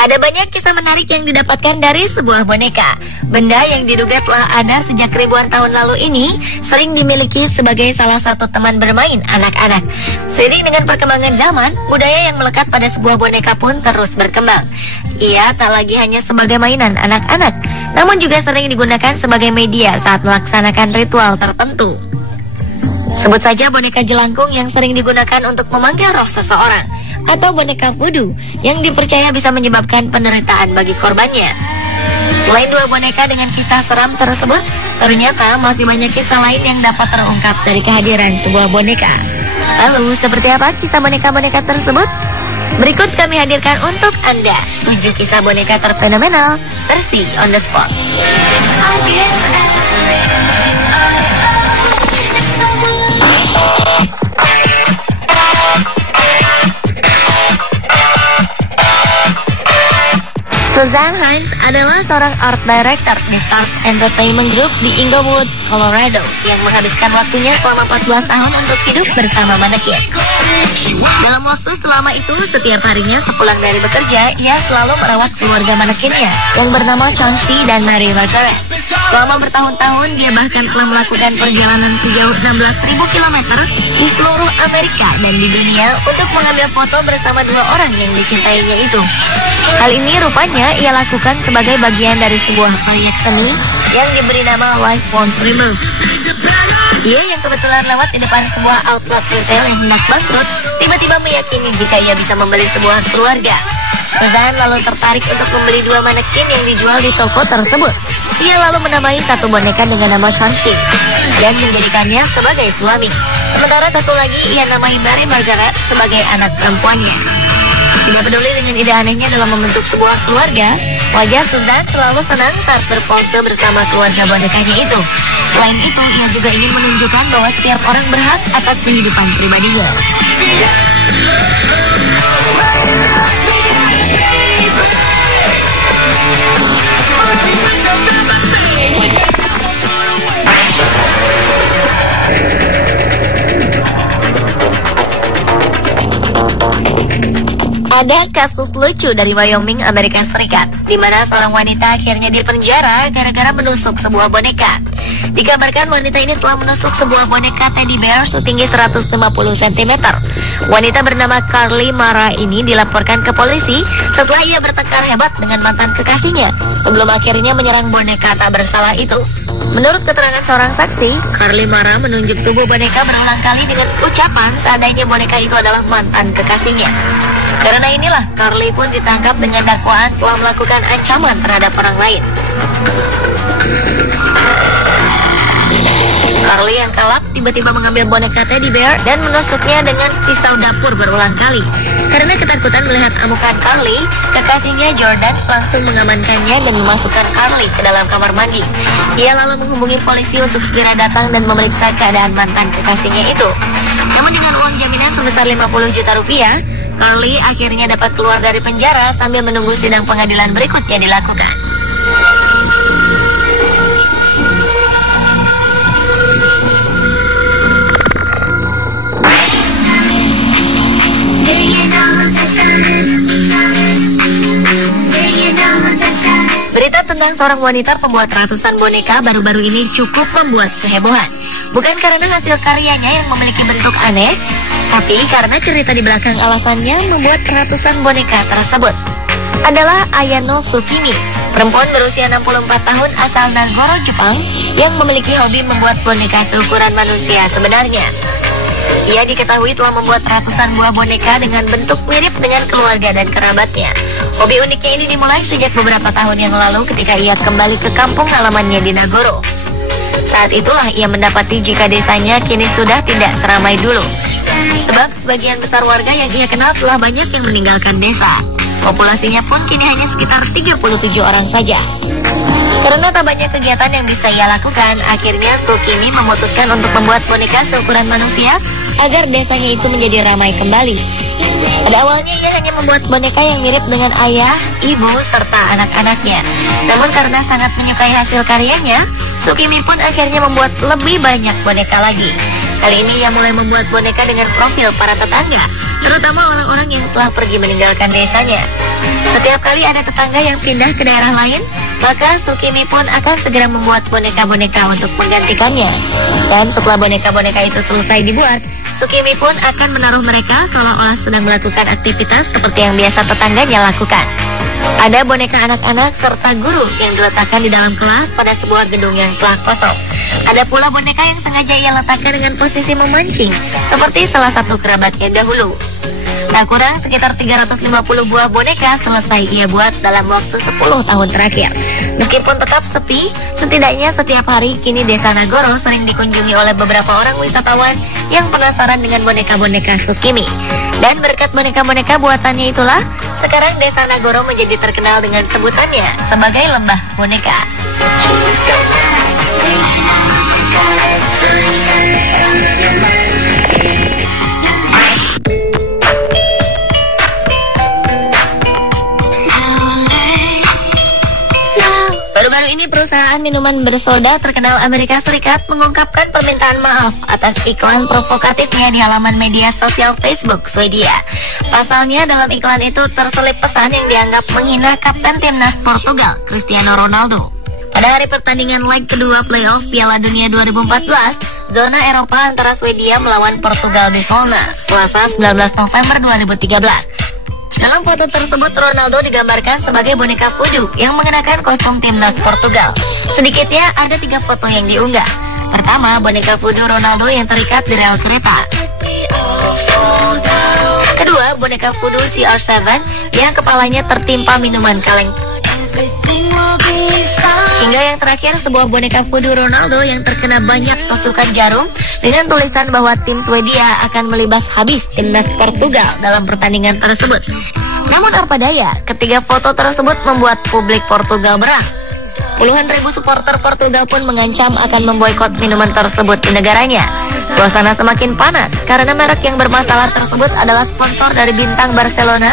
Ada banyak kisah menarik yang didapatkan dari sebuah boneka. Benda yang diduga telah ada sejak ribuan tahun lalu ini sering dimiliki sebagai salah satu teman bermain anak-anak. Seiring dengan perkembangan zaman, budaya yang melekat pada sebuah boneka pun terus berkembang. Ia tak lagi hanya sebagai mainan anak-anak, namun juga sering digunakan sebagai media saat melaksanakan ritual tertentu. Sebut saja boneka jelangkung yang sering digunakan untuk memanggil roh seseorang, atau boneka voodoo yang dipercaya bisa menyebabkan penderitaan bagi korbannya. Selain dua boneka dengan kisah seram tersebut, ternyata masih banyak kisah lain yang dapat terungkap dari kehadiran sebuah boneka. Lalu, seperti apa kisah boneka-boneka tersebut? Berikut kami hadirkan untuk Anda 7 kisah boneka terfenomenal versi on the spot. Suzanne Hines adalah seorang art director di Stars Entertainment Group di Inglewood, Colorado, yang menghabiskan waktunya selama 14 tahun untuk hidup bersama manekin. Dalam waktu selama itu, setiap harinya sepulang dari bekerja, ia selalu merawat keluarga manekinnya yang bernama Chauncey dan Mary Margaret. Selama bertahun-tahun, dia bahkan telah melakukan perjalanan sejauh 16.000 km di seluruh Amerika dan di dunia untuk mengambil foto bersama dua orang yang dicintainya itu. Hal ini rupanya ia lakukan sebagai bagian dari sebuah proyek seni yang diberi nama Life Won't Remove. Ia yang kebetulan lewat di depan sebuah outlet retail yang hendak bangkrut, tiba-tiba meyakini jika ia bisa membeli sebuah keluarga. Suzanne lalu tertarik untuk membeli dua manekin yang dijual di toko tersebut. Ia lalu menamai satu boneka dengan nama Chauncey dan menjadikannya sebagai suami. Sementara satu lagi ia namai Mary Margaret sebagai anak perempuannya. Tidak peduli dengan ide anehnya dalam membentuk sebuah keluarga, wajah Suzanne selalu senang saat berpose bersama keluarga bonekanya itu. Selain itu, ia juga ingin menunjukkan bahwa setiap orang berhak atas kehidupan pribadinya. Ada kasus lucu dari Wyoming, Amerika Serikat, di mana seorang wanita akhirnya dipenjara gara-gara menusuk sebuah boneka. Dikabarkan wanita ini telah menusuk sebuah boneka teddy bear setinggi 150 cm. Wanita bernama Carly Mara ini dilaporkan ke polisi setelah ia bertengkar hebat dengan mantan kekasihnya sebelum akhirnya menyerang boneka tak bersalah itu. Menurut keterangan seorang saksi, Carly Mara menunjuk tubuh boneka berulang kali dengan ucapan seandainya boneka itu adalah mantan kekasihnya. Karena inilah, Carly pun ditangkap dengan dakwaan telah melakukan ancaman terhadap orang lain. Carly yang kalap tiba-tiba mengambil boneka teddy bear dan menusuknya dengan pisau dapur berulang kali. Karena ketakutan melihat amukan Carly, kekasihnya Jordan langsung mengamankannya dan memasukkan Carly ke dalam kamar mandi. Ia lalu menghubungi polisi untuk segera datang dan memeriksa keadaan mantan kekasihnya itu. Namun dengan uang jaminan sebesar 50 juta rupiah, Carly akhirnya dapat keluar dari penjara sambil menunggu sidang pengadilan berikutnya dilakukan. Berita tentang seorang wanita pembuat ratusan boneka baru-baru ini cukup membuat kehebohan. Bukan karena hasil karyanya yang memiliki bentuk aneh, tapi karena cerita di belakang alasannya membuat ratusan boneka tersebut. Adalah Ayano Tsukimi, perempuan berusia 64 tahun asal Nagoro, Jepang, yang memiliki hobi membuat boneka seukuran manusia sebenarnya. Ia diketahui telah membuat ratusan buah boneka dengan bentuk mirip dengan keluarga dan kerabatnya. Hobi uniknya ini dimulai sejak beberapa tahun yang lalu ketika ia kembali ke kampung halamannya di Nagoro. Saat itulah ia mendapati jika desanya kini sudah tidak seramai dulu. Sebab sebagian besar warga yang ia kenal telah banyak yang meninggalkan desa. Populasinya pun kini hanya sekitar 37 orang saja. Karena tak banyak kegiatan yang bisa ia lakukan, akhirnya Tsukimi memutuskan untuk membuat boneka seukuran manusia agar desanya itu menjadi ramai kembali. Pada awalnya ia hanya membuat boneka yang mirip dengan ayah, ibu, serta anak-anaknya. Namun karena sangat menyukai hasil karyanya, Tsukimi pun akhirnya membuat lebih banyak boneka lagi. Kali ini ia mulai membuat boneka dengan profil para tetangga, terutama orang-orang yang telah pergi meninggalkan desanya. Setiap kali ada tetangga yang pindah ke daerah lain, maka Sukimi pun akan segera membuat boneka-boneka untuk menggantikannya. Dan setelah boneka-boneka itu selesai dibuat, Sukimi pun akan menaruh mereka seolah-olah sedang melakukan aktivitas seperti yang biasa tetangganya lakukan. Ada boneka anak-anak serta guru yang diletakkan di dalam kelas pada sebuah gedung yang telah kosong. Ada pula boneka yang sengaja ia letakkan dengan posisi memancing, seperti salah satu kerabatnya dahulu. Tak kurang sekitar 350 buah boneka selesai ia buat dalam waktu 10 tahun terakhir. Meskipun tetap sepi, setidaknya setiap hari kini Desa Nagoro sering dikunjungi oleh beberapa orang wisatawan yang penasaran dengan boneka-boneka Sukimi. Dan berkat boneka-boneka buatannya itulah, sekarang Desa Nagoro menjadi terkenal dengan sebutannya sebagai Lembah Boneka. Baru-baru ini perusahaan minuman bersoda terkenal Amerika Serikat mengungkapkan permintaan maaf atas iklan provokatifnya di halaman media sosial Facebook Swedia. Pasalnya dalam iklan itu terselip pesan yang dianggap menghina kapten timnas Portugal, Cristiano Ronaldo. Pada hari pertandingan leg kedua playoff Piala Dunia 2014, zona Eropa antara Swedia melawan Portugal di Solna, Selasa 19 November 2013. Dalam foto tersebut, Ronaldo digambarkan sebagai boneka voodoo yang mengenakan kostum timnas Portugal. Sedikitnya ada 3 foto yang diunggah. Pertama, boneka voodoo Ronaldo yang terikat di rel kereta. Kedua, boneka voodoo CR7 yang kepalanya tertimpa minuman kaleng. Hingga yang terakhir, sebuah boneka voodoo Ronaldo yang terkena banyak tusukan jarum dengan tulisan bahwa tim Swedia akan melibas habis timnas Portugal dalam pertandingan tersebut. Namun apa daya, ketiga foto tersebut membuat publik Portugal berang. Puluhan ribu supporter Portugal pun mengancam akan memboikot minuman tersebut di negaranya. Suasana semakin panas karena merek yang bermasalah tersebut adalah sponsor dari bintang Barcelona,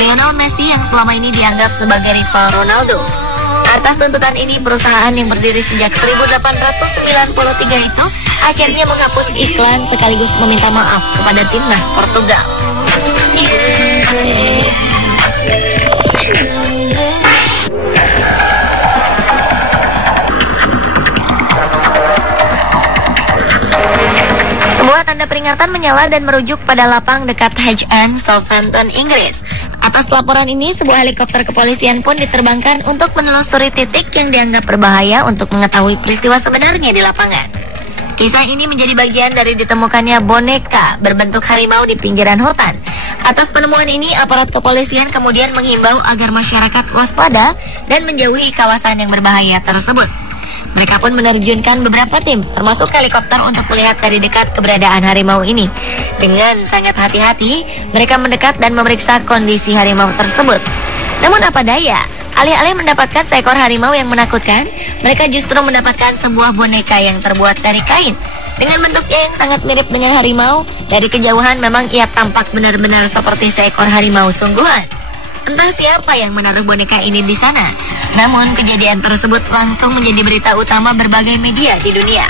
Lionel Messi, yang selama ini dianggap sebagai rival Ronaldo. Atas tuntutan ini, perusahaan yang berdiri sejak 1893 itu akhirnya menghapus iklan sekaligus meminta maaf kepada timnas Portugal. Sebuah tanda peringatan menyala dan merujuk pada lapang dekat Hedge End, Southampton, Inggris. Atas laporan ini, sebuah helikopter kepolisian pun diterbangkan untuk menelusuri titik yang dianggap berbahaya untuk mengetahui peristiwa sebenarnya di lapangan. Kisah ini menjadi bagian dari ditemukannya boneka berbentuk harimau di pinggiran hutan. Atas penemuan ini, aparat kepolisian kemudian menghimbau agar masyarakat waspada dan menjauhi kawasan yang berbahaya tersebut. Mereka pun menerjunkan beberapa tim, termasuk helikopter, untuk melihat dari dekat keberadaan harimau ini. Dengan sangat hati-hati, mereka mendekat dan memeriksa kondisi harimau tersebut. Namun apa daya, alih-alih mendapatkan seekor harimau yang menakutkan, mereka justru mendapatkan sebuah boneka yang terbuat dari kain. Dengan bentuknya yang sangat mirip dengan harimau, dari kejauhan memang ia tampak benar-benar seperti seekor harimau sungguhan. Entah siapa yang menaruh boneka ini di sana. Namun kejadian tersebut langsung menjadi berita utama berbagai media di dunia.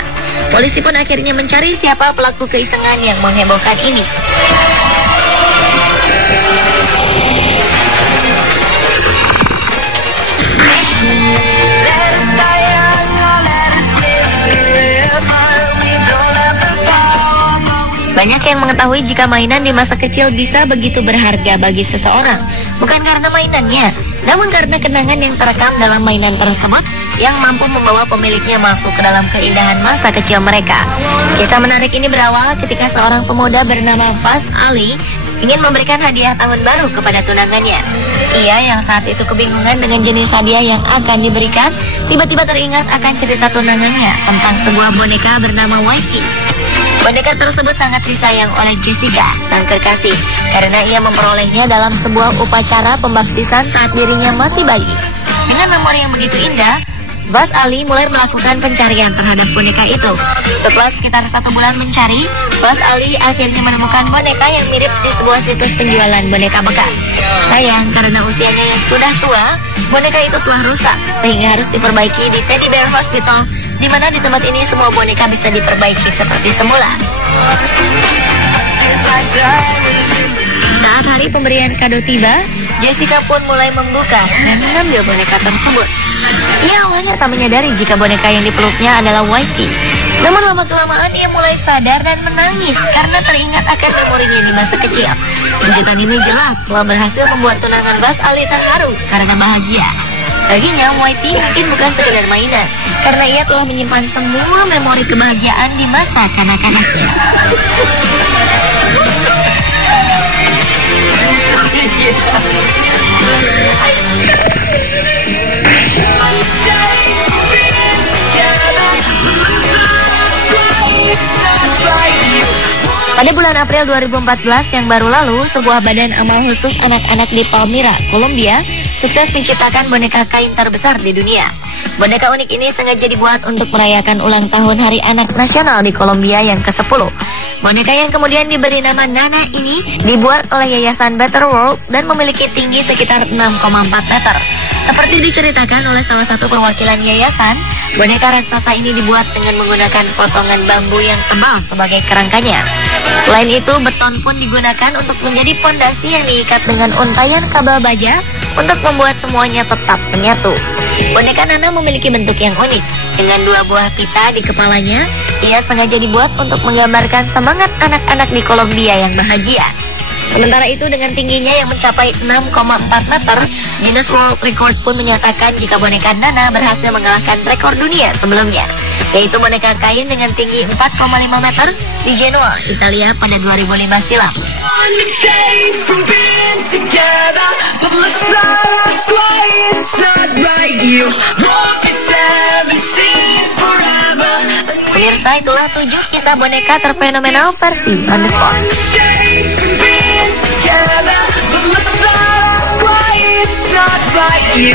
Polisi pun akhirnya mencari siapa pelaku keisengan yang menghebohkan ini. Banyak yang mengetahui jika mainan di masa kecil bisa begitu berharga bagi seseorang. Bukan karena mainannya, namun karena kenangan yang terekam dalam mainan tersebut yang mampu membawa pemiliknya masuk ke dalam keindahan masa kecil mereka. Kisah menarik ini berawal ketika seorang pemuda bernama Faz Ali ingin memberikan hadiah tahun baru kepada tunangannya. Ia yang saat itu kebingungan dengan jenis hadiah yang akan diberikan, tiba-tiba teringat akan cerita tunangannya tentang sebuah boneka bernama Waiki. Boneka tersebut sangat disayang oleh Jessica, sang kekasih, karena ia memperolehnya dalam sebuah upacara pembaptisan saat dirinya masih bayi. Dengan memori yang begitu indah, Faz Ali mulai melakukan pencarian terhadap boneka itu. Setelah sekitar 1 bulan mencari, Faz Ali akhirnya menemukan boneka yang mirip di sebuah situs penjualan boneka bekas. Sayang, karena usianya yang sudah tua, boneka itu telah rusak, sehingga harus diperbaiki di Teddy Bear Hospital, di mana di tempat ini semua boneka bisa diperbaiki seperti semula. Saat hari pemberian kado tiba, Jessica pun mulai membuka dan mengambil boneka tersebut. Ia awalnya tak menyadari jika boneka yang dipeluknya adalah Whitey. Namun lama-kelamaan ia mulai sadar dan menangis karena teringat akan memorinya di masa kecil. Kejutan ini jelas telah berhasil membuat tunangan Buzz Ali terharu karena bahagia. Baginya, Whitey mungkin bukan sekedar mainan, karena ia telah menyimpan semua memori kebahagiaan di masa kanak-kanaknya. Pada bulan April 2014 yang baru lalu, sebuah badan amal khusus anak-anak di Palmyra, Kolombia, sukses menciptakan boneka kain terbesar di dunia. Boneka unik ini sengaja dibuat untuk merayakan ulang tahun Hari Anak Nasional di Kolombia yang ke-10. Boneka yang kemudian diberi nama Nana ini dibuat oleh Yayasan Better World dan memiliki tinggi sekitar 6,4 meter. Seperti diceritakan oleh salah satu perwakilan yayasan, boneka raksasa ini dibuat dengan menggunakan potongan bambu yang tebal sebagai kerangkanya. Selain itu, beton pun digunakan untuk menjadi pondasi yang diikat dengan untaian kabel baja untuk membuat semuanya tetap menyatu. Boneka Nana memiliki bentuk yang unik. Dengan 2 buah pita di kepalanya, ia sengaja dibuat untuk menggambarkan semangat anak-anak di Kolombia yang bahagia. Sementara itu, dengan tingginya yang mencapai 6,4 meter, Guinness World Record pun menyatakan jika boneka Nana berhasil mengalahkan rekor dunia sebelumnya, yaitu boneka kain dengan tinggi 4,5 meter di Genoa, Italia pada 2005 silam. Pemirsa, itulah 7 kisah boneka terfenomenal versi On The Spot. But looks like it's not right, you